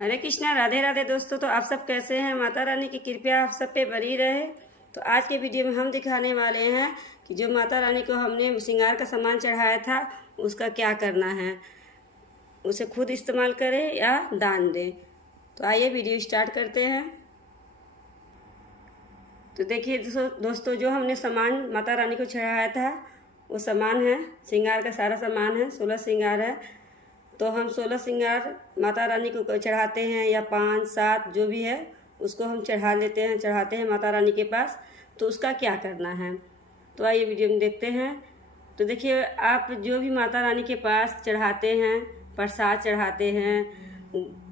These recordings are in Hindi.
हरे कृष्णा, राधे राधे दोस्तों। तो आप सब कैसे हैं? माता रानी की कृपा आप सब पे बनी रहे। तो आज के वीडियो में हम दिखाने वाले हैं कि जो माता रानी को हमने श्रृंगार का सामान चढ़ाया था उसका क्या करना है, उसे खुद इस्तेमाल करें या दान दें। तो आइए वीडियो स्टार्ट करते हैं। तो देखिए दोस्तों, जो हमने सामान माता रानी को चढ़ाया था वो सामान है, श्रृंगार का सारा सामान है, 16 श्रृंगार है। तो हम 16 श्रृंगार माता रानी को चढ़ाते हैं या 5 7 जो भी है उसको हम चढ़ाते हैं माता रानी के पास। तो उसका क्या करना है तो आइए वीडियो में देखते हैं। तो देखिए, आप जो भी माता रानी के पास चढ़ाते हैं, प्रसाद चढ़ाते हैं,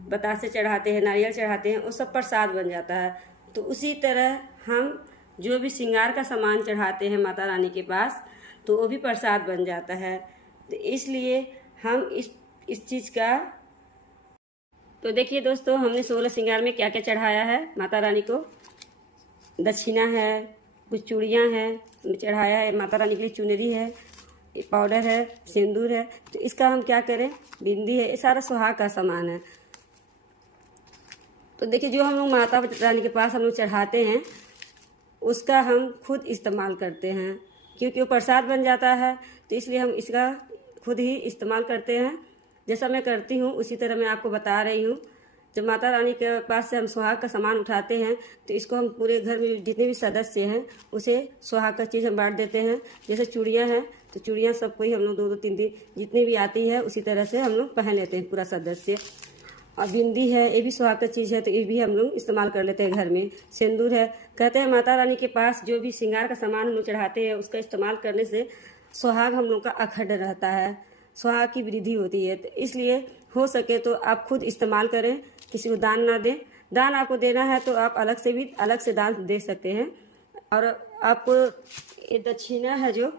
बतासे चढ़ाते हैं, नारियल चढ़ाते हैं, वो सब प्रसाद बन जाता है। तो उसी तरह हम जो भी श्रृंगार का सामान चढ़ाते हैं माता रानी के पास तो वो भी प्रसाद बन जाता है। तो इसलिए हम इस चीज़ का, तो देखिए दोस्तों, हमने 16 श्रृंगार में क्या क्या चढ़ाया है माता रानी को। दक्षिणा है, कुछ चूड़ियाँ हैं चढ़ाया है, माता रानी के लिए चुनरी है, पाउडर है, सिंदूर है। तो इसका हम क्या करें, बिंदी है, ये सारा सुहाग का सामान है। तो देखिए, जो हम लोग माता रानी के पास हम लोग चढ़ाते हैं उसका हम खुद इस्तेमाल करते हैं, क्योंकि वो प्रसाद बन जाता है। तो इसलिए हम इसका खुद ही इस्तेमाल करते हैं। जैसा मैं करती हूँ उसी तरह मैं आपको बता रही हूँ। जब माता रानी के पास से हम सुहाग का सामान उठाते हैं तो इसको हम पूरे घर में जितने भी सदस्य हैं उसे सुहाग का चीज़ हम बांट देते हैं। जैसे चूड़ियाँ हैं तो चूड़ियाँ सबको ही हम लोग 2 2 3 3 जितनी भी आती है उसी तरह से हम लोग पहन लेते हैं पूरा सदस्य। और बिंदी है, ये भी सुहाग का चीज़ है, तो ये भी हम लोग इस्तेमाल कर लेते हैं घर में। सिंदूर है, कहते हैं माता रानी के पास जो भी श्रृंगार का सामान हम लोग चढ़ाते हैं उसका इस्तेमाल करने से सुहाग हम लोग का अखंड रहता है, सुहाग की वृद्धि होती है। तो इसलिए हो सके तो आप खुद इस्तेमाल करें, किसी को दान ना दें। दान आपको देना है तो आप अलग से दान दे सकते हैं। और आपको ये दक्षिणा है, जो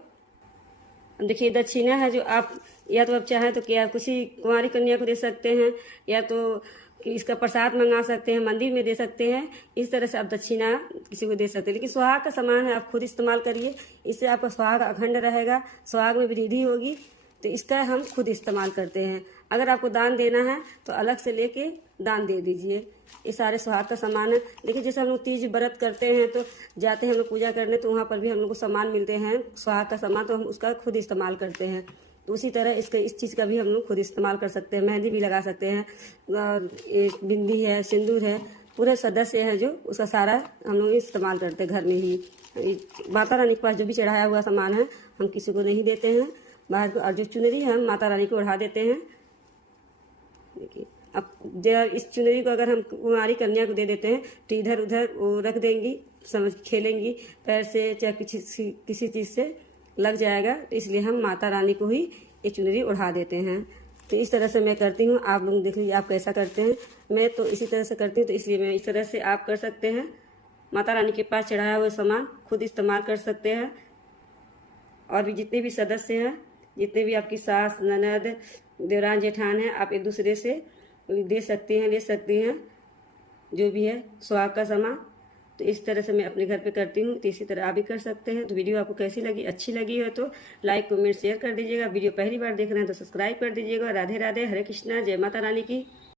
देखिए दक्षिणा है, जो आप या तो आप चाहें तो क्या किसी कुंवारी कन्या को दे सकते हैं, या तो कि इसका प्रसाद मंगा सकते हैं, मंदिर में दे सकते हैं। इस तरह से आप दक्षिणा किसी को दे सकते हैं। लेकिन सुहाग का सामान है, आप खुद इस्तेमाल करिए, इससे आपका सुहाग अखंड रहेगा, सुहाग में वृद्धि होगी। तो इसका हम खुद इस्तेमाल करते हैं। अगर आपको दान देना है तो अलग से लेके दान दे दीजिए। ये सारे सुहाग का सामान है। देखिए, जैसे हम लोग तीज व्रत करते हैं तो जाते हैं हम लोग पूजा करने, तो वहाँ पर भी हम लोग को सामान मिलते हैं सुहाग का सामान, तो हम उसका खुद इस्तेमाल करते हैं। तो उसी तरह इस चीज़ का भी हम लोग खुद इस्तेमाल कर सकते हैं। मेहंदी भी लगा सकते हैं, और एक बिंदी है, सिंदूर है, पूरे सदस्य है जो उसका सारा हम लोग इस्तेमाल करते हैं घर में ही। माता रानी के पास जो भी चढ़ाया हुआ सामान है हम किसी को नहीं देते हैं बाहर को। और जो चुनरी है हम माता रानी को ओढ़ा देते हैं। देखिए, अब जब इस चुनरी को अगर हम कुंवारी कन्या को दे देते हैं तो इधर उधर वो रख देंगी, समझ खेलेंगी पैर से, चाहे किसी चीज़ से लग जाएगा। तो इसलिए हम माता रानी को ही ये चुनरी ओढ़ा देते हैं। तो इस तरह से मैं करती हूँ। आप लोग देख लीजिए आप कैसा करते हैं। मैं तो इसी तरह से करती हूँ, तो इसलिए मैं इस तरह से आप कर सकते हैं। माता रानी के पास चढ़ाया हुआ सामान खुद इस्तेमाल कर सकते हैं। और भी जितने भी सदस्य हैं, जितने भी आपकी सास, ननद, देवरान, जेठान है, आप एक दूसरे से दे सकते हैं, ले सकती हैं, जो भी है सुहाग का सामान। तो इस तरह से मैं अपने घर पे करती हूँ। तो इसी तरह आप भी कर सकते हैं। तो वीडियो आपको कैसी लगी, अच्छी लगी हो तो लाइक कमेंट शेयर कर दीजिएगा। वीडियो पहली बार देख रहे हैं तो सब्सक्राइब कर दीजिएगा। राधे राधे, हरे कृष्णा, जय माता रानी की।